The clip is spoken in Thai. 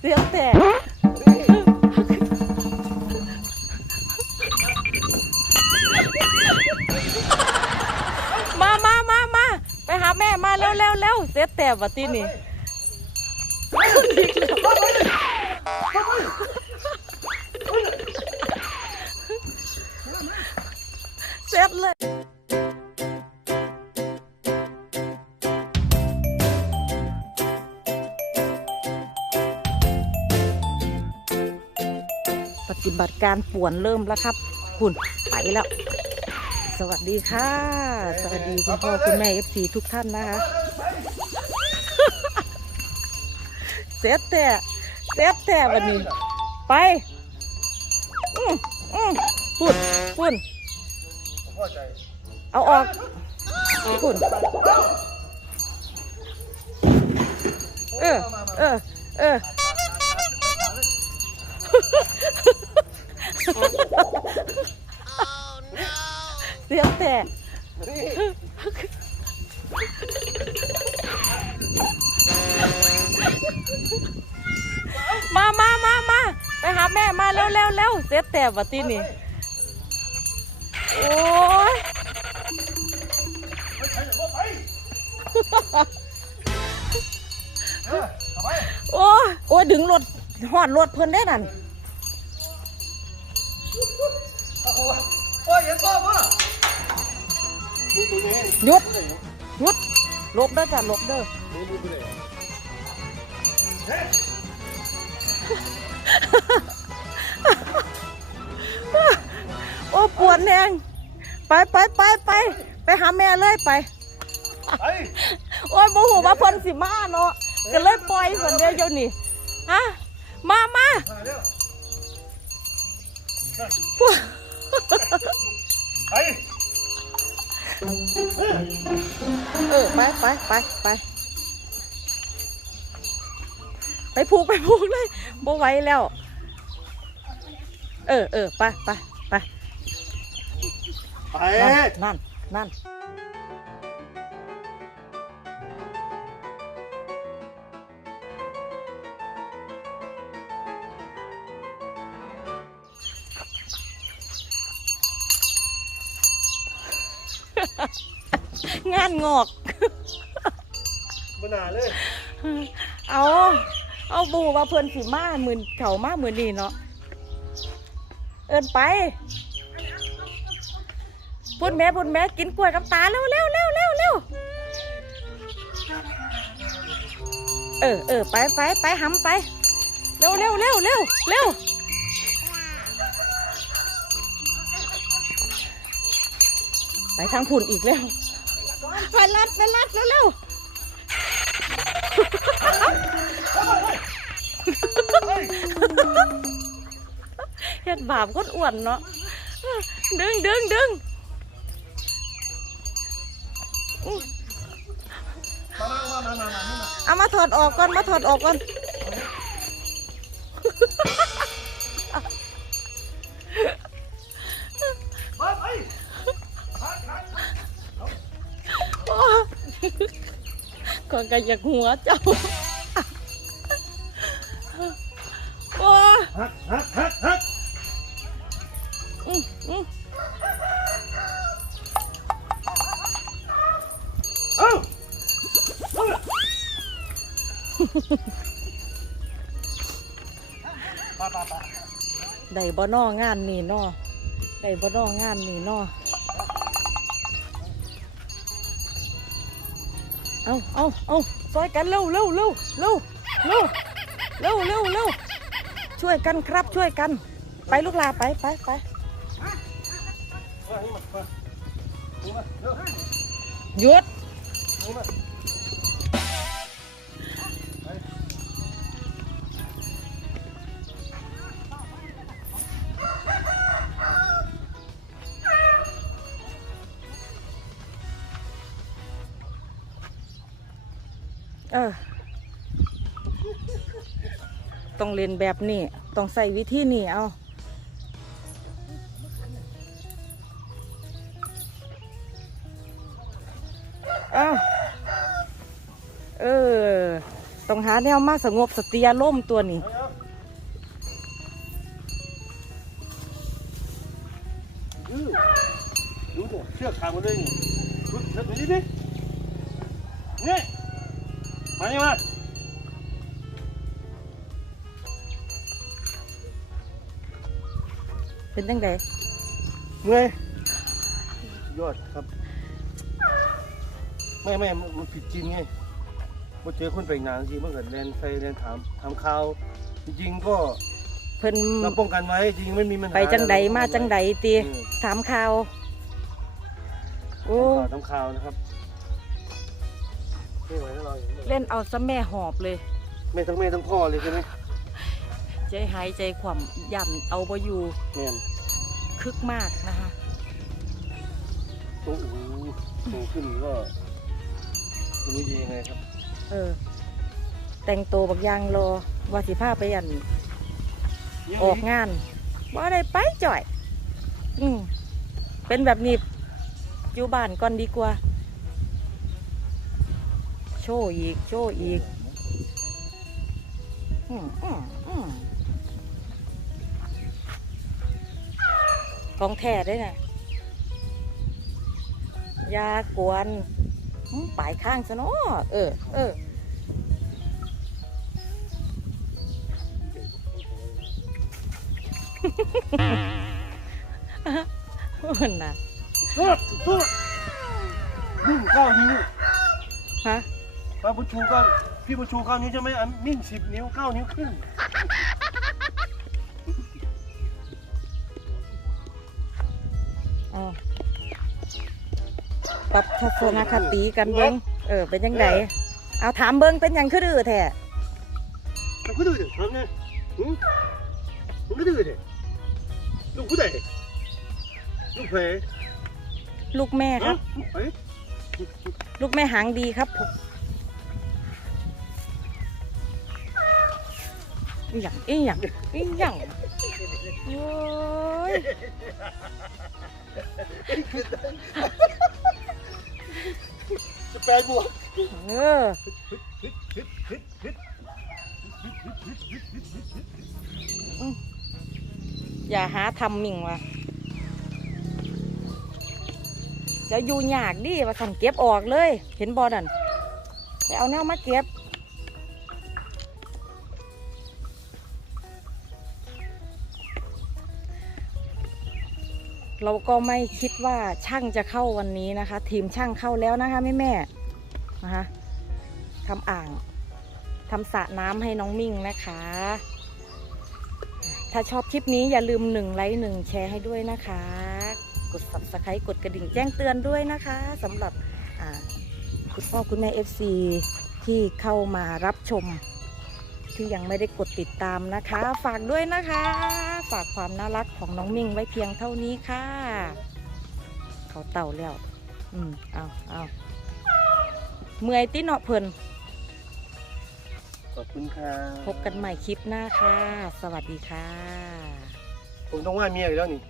เสียงแต่มามามามาไปหาแม่มาเร็วเร็วเร็วเสียแต่บัดทีนี้ ปฏิบัติการป่วนเริ่มแล้วครับ คุณไปแล้ว สวัสดีค่ะ สวัสดีคุณพ่อคุณแม่เอฟซีทุกท่านนะคะ เซฟแต่เซฟแต่วันนี้ ไป อืมอืมปุ่นปุ่นเอาออกปุ่นเออ เออ เออ เสียงแต่มามามามาไปหาแม่มาเร็วเร็วเร็วเสียแต่บัดทีนี่ โอ้ยไม่ใช่พ่อไปเออเอาไปโอ้ยโอ้ยดึงรถหอดรถเพิ่นได้นั่นเอาหัว โอ้ยเห็นพ่อป่ะดูตัวนี้หยุดหยุดหลบเด้อจ้ะหลบเด้อโอ้ปวดแรงไปไปไปไปไปหาแม่เลยไปไปโอ้ยโมโหว่าเพิ่นสิมาเนาะก็เลยปล่อยเพิ่นเดียวเดี๋ยวนี้ฮะมามา มาเร็ว ไปเออไปไปไปไปไปผูกไปผูกเลยบ่ไหวแล้ว เออเออไปไปไปไปนั่นนั่น งานงอกมาหนาเลย เอาเอาบูว่าเพื่อนสิมาหมื่นเขามาหมื่นนี่เนาะเอินไปพูดแม่พูดแม่กินกล้วยกับตาเร็วเร็วเร็วเร็วเร็วเออเออไปไปไปหำไป เร็วเร็วเร็วเร็วเร็ว ไปทางผุ่นอีกแล้วไปลัดไปลัดเร็วเร็วเฮ็ดบาปคนอ้วนเนาะดึงดึงดึงเอามาถอดออกก่อนมาถอดออกก่อน ก่อนก็อยากหัวเจ้าโอ้ฮักฮักฮักฮักอื้ออื้อเอ้าไปไปไปได้บ่นองานนี่นอได้บ่นองานนี่นอ เอาเอาเอาซอยกันเร็วเร็วเร็วเร็วเร็วเร็วเร็วเร็วช่วยกันครับช่วยกัน ไปลูกลาไปไปไปหยุด เออ ต้องเรียนแบบนี้ต้องใส่วิธีนี้เอาเอาเออ ต้องหาแนวมาสงบสติอารมณ์ตัวนี้ดูเถอะเชือกขาดหมดเลยนี่ดูเชือกนี้ดินี่ มานี่มาเป็นจังไดเมื่อยยอดครับ ไม่ไม่มันมันผิดจริงไงพอเจอคนไปงานทีเมื่อเกิดแลนไฟแลนถามถามข่าว จริงๆก็เพิ่นเราป้องกันไว้จริงๆไม่มีปัญหาไปจังใดเรมาจังใดตีเออถามข่าวโอ้ข่าวทำข่าวนะครับ ไม่ไหวแล้วเราอย่างนี้เล่นเอาซะแม่หอบเลย แม่ทั้งแม่ทั้งพ่อเลยใช่ไหมใจหายใจขวามย่ำเอาบ่อยู่แม่นคึกมากนะคะโอ้โหโตขึ้นก็ไม่รู้จะยังไงครับเออ แต่งตัวบักอยางรอว่าสิพาไปอันออกงานบ่ได้ไปจ่อย อืมเป็นแบบนี้อยู่บ้านก่อนดีกว่า โชว์อีก โชว์อีกอืมอืมอืมของแท้ได้น่ะอยากวนอืมปลายข้างซะเนาะเออ เออมันน่ะครับสู้นิ่งเก้านิ้วฮะ ป้าบุญชูก็พี่บุญชูเก้านิ้วใช่ไหมอันนิ่งสิบนิ้วเก้านิ้วครึ่งอ๋อปรับทัศนคติกันเบิ้งเออ เป็นยังไงเอาถามเบิ้งเป็นหยังคือดื้อแท้มันก็ดื้อเด็ดทำไงหืมมันก็ดื้อเด็ดลูกผู้ใดลูกเพยลูกแม่คฮะรับลูกเพยลูกแม่หางดีครับ อีหยังอีหยังอีหยังโอ้ยจะแปลบวกเอออย่าหาทำมิ่งว่ะจะอยู่ยากดิว่าสันเก็บออกเลย เห็นบอดันไปเอาแนวมาเก็บ เราก็ไม่คิดว่าช่างจะเข้าวันนี้นะคะ ทีมช่างเข้าแล้วนะคะแม่แม่นะคะทำอ่างทำสระน้ำให้น้องมิ่งนะคะ ถ้าชอบคลิปนี้อย่าลืมหนึ่งไลค์หนึ่งแชร์ให้ด้วยนะคะ กด subscribe กดกระดิ่งแจ้งเตือนด้วยนะคะสำหรับคุณพ่อคุณแม่ FC ที่เข้ามารับชม ที่ยังไม่ได้กดติดตามนะคะ ฝากด้วยนะคะ ฝากความน่ารักของน้องมิ่งไว้เพียงเท่านี้ค่ะ เขาเต่าแล้ว อืมเอาเอาเมื่อยติเนาะเพิ่นขอบคุณค่ะพบกันใหม่คลิปหน้าค่ะ สวัสดีค่ะ ผมต้องว่าเมียอีกแล้วนี่